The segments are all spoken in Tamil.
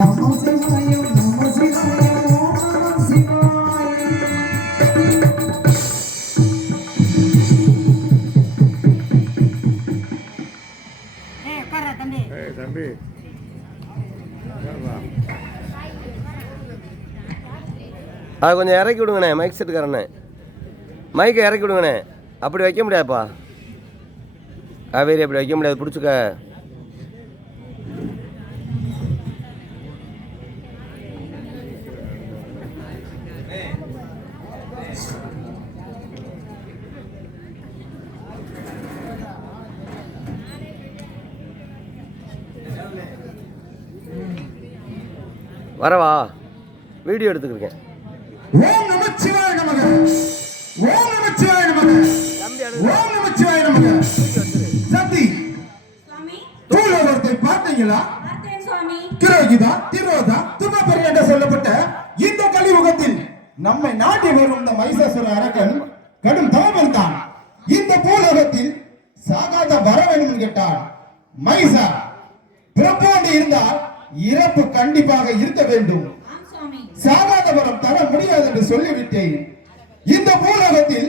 அது கொஞ்சம் இறக்கி விடுங்கண்ணே, மைக் செட்டுக்காரண்ணே, மைக்கை இறக்கி விடுங்கண்ணே. அப்படி வைக்க முடியாதுப்பா காவேரி, அப்படி வைக்க முடியாது, பிடிச்சிக்க. வரவா, வீடியோ எடுத்துக்கிறேன். ஓம் நமச்சிவாய நமக, ஓம் நமச்சிவாய நமக, ஓம் நமச்சிவாய நமக. சத்தி சுவாமி, தூலோகத்தை பார்த்தீங்களா? பார்த்தேன் சுவாமி. கிரோகிதா, திரோதா, துமபரி என்று சொல்லப்பட்ட இந்த கலியுகத்தில் நம்மை நாட்டி வரும் இந்த மைசாசுர அரக்கன் கடும் தவம் தான். இந்த பூலோகத்தில் சாகாத வர வேண்டும் கேட்டார். மைசா பிறப்போடு இருந்தால் இறப்பு கண்டிப்பாக இருக்க வேண்டும். சாகாத வரம் தர முடியாது என்று சொல்லிவிட்டேன். இந்த பூலோகத்தில்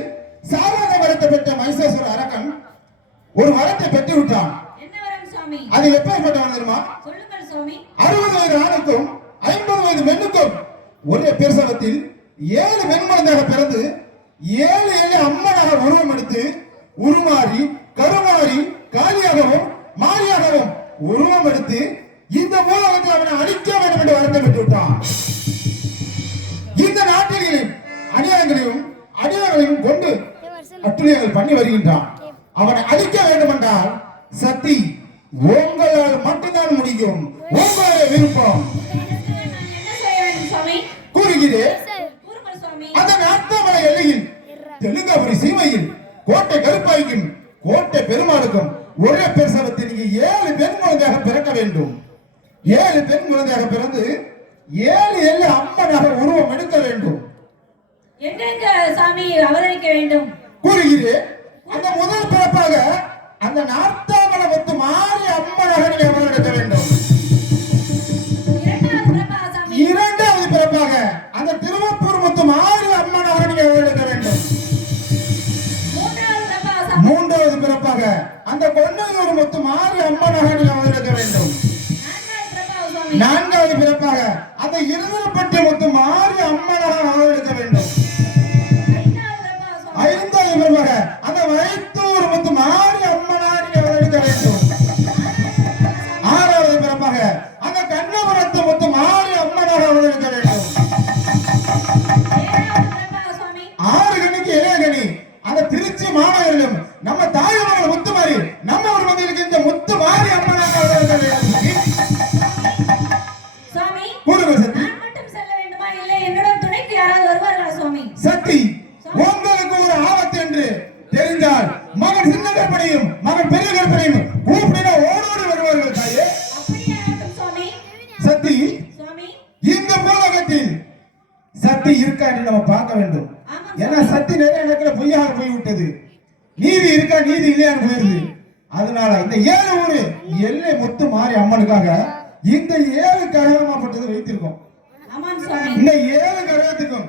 சாகாத வரத்தை பெற்ற மைசாசுர அரக்கன் ஒரு வரத்தை பெற்று விட்டான். அது எப்பேற்பட்டவன் தெரியுமா? 60 வயது ஆணுக்கும் 50 வயது பெண்ணுக்கும் ஒரே பிரசவத்தில் 7 பெண்மணியாக பிறந்து 7 அம்மனாக உருவம் எடுத்து உருமாறி கருமாறி காலியாகவும் மாறியாகவும் உருவம் எடுத்து இந்த பூலோகத்தில் அவனை அழிக்க வேண்டும் என்று வரத்தை பெற்று விட்டான். இந்த நாட்டிலையும் அடியார்களையும் கொண்டு அட்டுழியங்கள் பண்ணி வருகின்றான். அவனை அழிக்க வேண்டும் என்றால் சக்தி உங்களால் மட்டும்தான் முடியும். உங்களுடைய விருப்பம் கூறுகிறேன். அந்த நாட்டமலை எல்லையில் தெலுங்காபுரி சீமையில் கோட்டை கருப்பாய்க்கும் கோட்டை பெருமாளுக்கும் ஒரே பிரசவத்தில் நீங்க 7 பெண் குழந்தையாக பிறக்க வேண்டும். 7 பெண் குழந்தையாக பிறந்து 7 அம்மனாக உருவம் எடுக்க வேண்டும். எங்கெங்க சாமி அவதரிக்க வேண்டும் கூறுகிறேன். அந்த முதல் பிறப்பாக அந்த நார்த்தாமலை முத்து மாறி அம்மனாக நீங்க அவதரிக்க வேண்டும். இரண்டாவது பிறப்பாக அந்த திருவப்பூர் முத்து மாறி அம்மனாக நீங்க அவதரிக்க வேண்டும். மூன்றாவது பிறப்பாக அந்த கொன்னையூர் முத்து மாறி அம்மனாக நீங்க அவதரிக்க வேண்டும். நான்காவது பிறப்பாக அந்த இருதலப்பட்டி முத்து மாறி அம்மனாக அவதரிக்க வேண்டும். ஐந்தாவது பிறப்பாக அந்த வைத்தூர் முத்து மாறி அம்மனாக அவதரிக்க வேண்டும். ஆறாவது பிறப்பாக அந்த கண்ணபுரத்து முத்து மாறி அம்மனாக அவதரிக்க வேண்டும். 6 கணிக்கு இளையகனி அந்த திருச்சி மாநகரிலும் நம்ம தாயமங்கல முத்து மாறி நம்ம ஒரு மந்திரிக்கு இந்த முத்து மாறி அம்மனாக அவதரிக்க வேண்டும். சக்தி உங்களுக்கு ஒரு ஆபத்து என்று தெரிந்தால் மகன் சின்ன கற்பனையும் மகன் பெரிய கற்பனையும் கூப்பிட ஓடோடி வருவார்கள் தாயே. சக்தி இந்த பூலோகத்தில் சக்தி இருக்கா என்று நம்ம பார்க்க வேண்டும். ஏன்னா சக்தி நிறைய இடத்துல பொய்யாக போய்விட்டது. நீதி இருக்கா நீதி இல்லையான்னு போயிருது. அதனால இந்த 7 ஊரு எல்லை முத்து மாறி அம்மனுக்காக இந்த 7 கரகமாப்பட்டது வைத்திருக்கோம். இந்த 7 கரகத்துக்கும்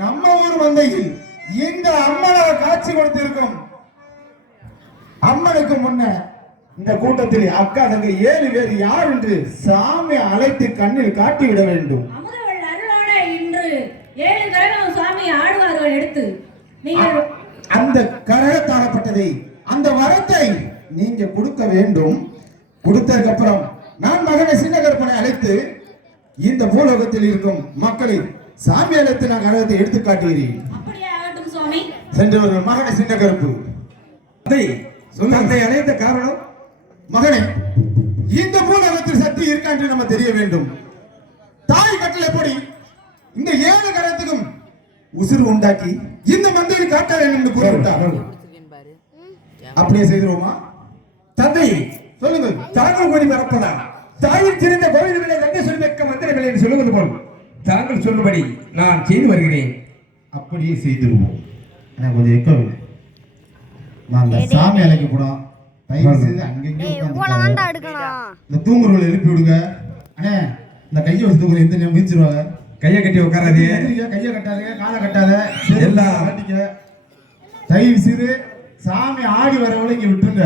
நம்ம ஊர் மந்தையில் இந்த அம்மனாக காட்சி கொடுத்திருக்கும். அம்மனுக்கு முன்ன இந்த கூட்டத்தில் அக்கா தங்க 7 பேர் யார் என்று சாமி அழைத்து கண்ணில் காட்டிவிட வேண்டும். அந்த கரகத்தாகப்பட்டதை அந்த வரத்தை நீங்க கொடுக்க வேண்டும். கொடுத்ததுக்கு அப்புறம் நான் மகனை சின்ன கற்பனை அழைத்து இந்த பூலோகத்தில் இருக்கும் மக்களை சாமி அழைத்து நான் கரகத்தை எடுத்து காட்டுகிறேன். சென்றவர்கள் மகனை சின்ன கருப்பு தந்தை அழைத்த காரணம் மகனே இந்த பூலோகத்தில் சக்தி இருக்கா என்று நம்ம தெரிய வேண்டும். தாய் கட்டளை எப்படி இந்த 7 கரகத்துக்கும் உசுறு உண்டாக்கி இந்த மந்திரி காட்ட வேண்டும் என்று கூறிவிட்டார். அப்படியே செய்திருவோமா? தந்தை சொல்லுங்கள். தாங்கள் கூறி பரப்பதா தாயில் சிறந்த கோவில்களை தந்தை சொல்லிக்க மந்திரங்கள் என்று சொல்லுவது போல் தாங்கள் சொல்லும்படி நான் செய்து வருகிறேன். அப்படியே செய்திருவோம். எனக்கு கொஞ்சம் எக்கோ நாங்கள் சாமி அழைக்க போனோம். தயவு செய்து அங்கங்கே இந்த தூங்குறவங்களை எழுப்பி விடுங்க. அண்ணே இந்த கையை வச்சு தூக்குற எந்த நேரம் மிதிச்சிருவாங்க. கையை கட்டி உட்காராதே. கையை கட்டாதீங்க, காலை கட்டாத, எல்லாம் கட்டிக்க. தயவு செய்து சாமி ஆடி வரவங்களை இங்க விட்டுருங்க.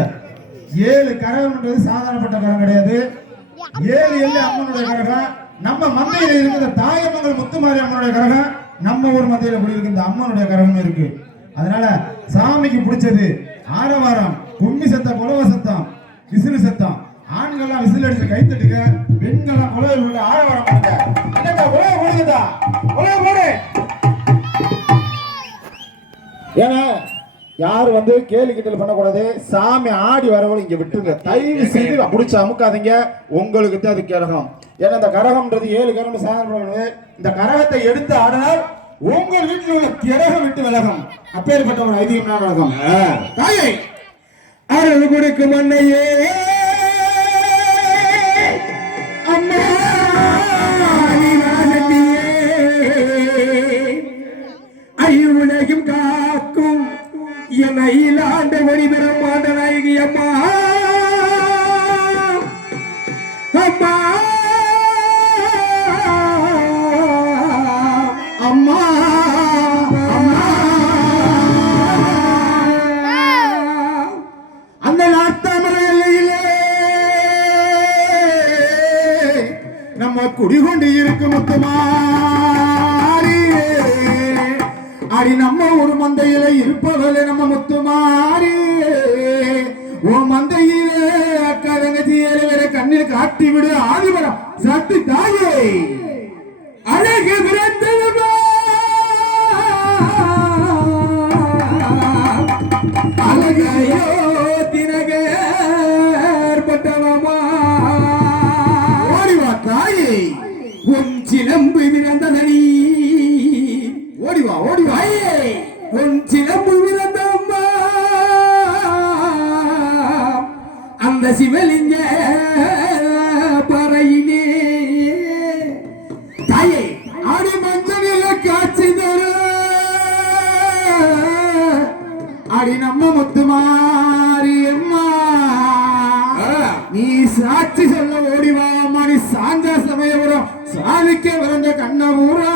7 கரகம்ன்றது சாதாரணப்பட்ட கரகம் கிடையாது. 7 எல்லை அம்மனுடைய கரகம். நம்ம மந்தையில இருக்கிற தாயமங்கல் முத்துமாரி அம்மனுடைய கரகம் நம்ம ஊர் மந்தையில கூடி இருக்கு இந்த அம்மனுடைய கரகம் இருக்கு. அதனால சாமிக்கு பிடிச்சது ஆரவாரம், கும்மி சத்தம், குலவ சத்தம், விசிறு சத்தம். ஆண்கள்லாம் விசில் அடிச்சு கை தட்டுங்க, பெண்கள்லாம் குலவில் உள்ள ஆரவாரம் பண்ணுங்க. என்னக்கா உலக போடுங்கதா, உலக போடு. ஏன்னா யாரும் வந்து கேலி கிட்டல் பண்ணக்கூடாது. சாமி ஆடி வரவங்க இங்க விட்டுருங்க. தயவு செய்து முடிச்சு அமுக்காதீங்க. உங்களுக்கு தான் அது கரகம். ஏன்னா இந்த கரகம்ன்றது 7 கரகம் சாதாரண. இந்த கரகத்தை எடுத்து ஆடினால் உங்கள் வீட்டில் உள்ள கிரகம் விட்டு விலகும். அப்பேற்பட்ட ஒரு ஐதீகமான கரகம். தாயை அருள் கொடுக்கும் அன்னையே அம்மா ஐயுலகும் காக்கும் என் அயிலாண்ட ஒளிபெறும் மாதநாயகி அம்மா அம்மா அம்மா அம்மா அந்த நாட்டாமரை எல்லையிலே நம்ம குடிகொண்டு இருக்கும் முத்துமாரி அடி நம்ம ஒரு மந்தையில இருப்பவர்களே நம்ம முத்துமாரி ஓ மந்தையிலே அக்கா தங்கச்சி 7 பேரை கண்ணில் காட்டி விடு ஆதிபரம் சக்தி தாயே அழகு பிறந்ததுமா அழகையோ தினகர் பட்டவமா ஓடிவா தாயே உன் சிலம்பு விரந்தனி ஓடிவா ஓடிவா உன் சிலம்பு விரந்தம்மா அந்த சிவலிங்க பறையிலே தாயே ஆடி மஞ்சளில காட்சி தர அடி நம்ம முத்துமாரி அம்மா நீ சாட்சி சொல்ல ஓடிவா அம்மா. நீ சாஞ்சா சமயபுரம் சாதிக்க விரஞ்ச கண்ணபுரா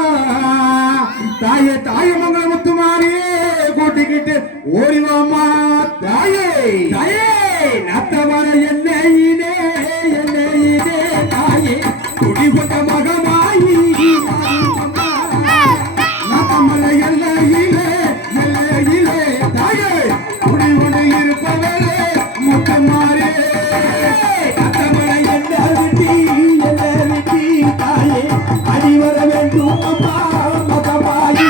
தாயே தாயமங்கல முத்துமாரியே கூட்டிக்கிட்டு ஓடிவாமா தாயே தாயே நத்தவர எல்லையிலே எல்லையிலே தாயே குடிகொண்ட மகமாயி நம்மள எல்லையிலே எல்லையிலே தாயே குடிகொண்டு இருப்பவரே முத்துமாரே நத்தவர எல்லை விட்டி தாயே அடிவர வேண்டும் அம்மா மகமாயி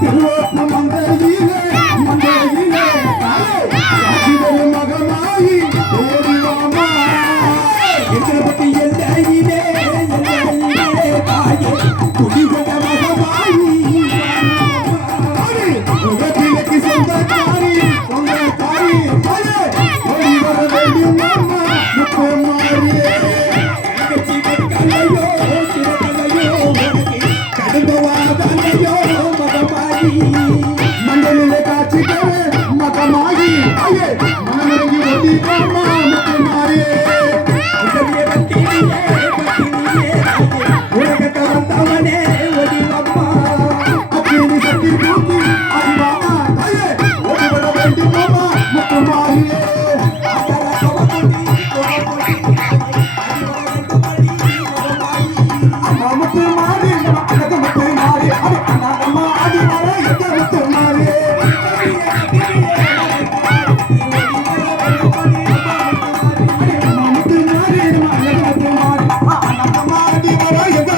திருவோட்ட மந்தையிலே மந்தையிலே தாயே மகமாயி ஓடிவாமா எதிர்பட்டி எல்லையிலே எல்லையிலே தாயே குடிகொண்ட மகமாயி உலகிற்கு சொந்தக்காரி சொந்தக்காரி தாயே ஓடி வர வேண்டும் அம்மா முத்துமாரியே கலையோ சிறகலையோ கடும்பவாதனையோ மகமாயி மண்டலிலே காட்சி தர மகமாகி தாயே மனமிறங்கி ஓடிவாமா முத்துமாரியே உதவிய பத்தினியே உலகத்தை வந்தவனே ஒடிவம்மா அக்கினி சக்தி தூக்கி அறிவாமா தாயே ஓடி வர வேண்டும் அம்மா முத்துமாரியே அம்மா முத்துமாரி அழகு முத்துமாரி அம்மா ஆடி வர எந்த முத்துமாரி அம்மா முத்துமாரி அழகு முத்துமாரி அம்மா ஆடி வர எந்த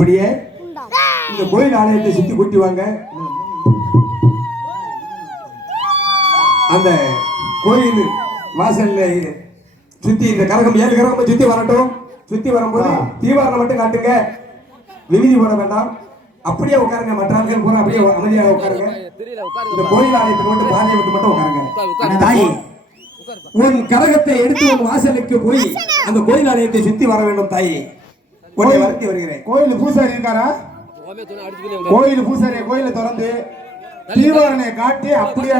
அப்படியே இந்த கோயில் ஆலயத்தை சுத்தி கூட்டி வாங்க. அந்த கோயில் வாசல்ல சுத்தி இந்த கரகம் 7 கரகம் சுத்தி வரட்டும். சுத்தி வரும்போது தீவாரணம் மட்டும் காட்டுங்க, விபூதி போட வேண்டாம். அப்படியே உட்காருங்க, மற்ற ஆட்கள் பூரா அப்படியே அமைதியாக உட்காருங்க. இந்த கோயில் ஆலயத்துக்கு மட்டும் பாதையை விட்டு மட்டும் உட்காருங்க. தாயி, உன் கரகத்தை எடுத்து உன் வாசலுக்கு போய் அந்த கோயில் ஆலயத்தை சுத்தி வர வேண்டும் தாயி. உன்னை வருத்தி வருகிறேன். கோயில் பூசாரி இருக்காரா? கோயில் பூசாரியை கோயிலை திறந்து தீவாரணையை காட்டி அப்படியே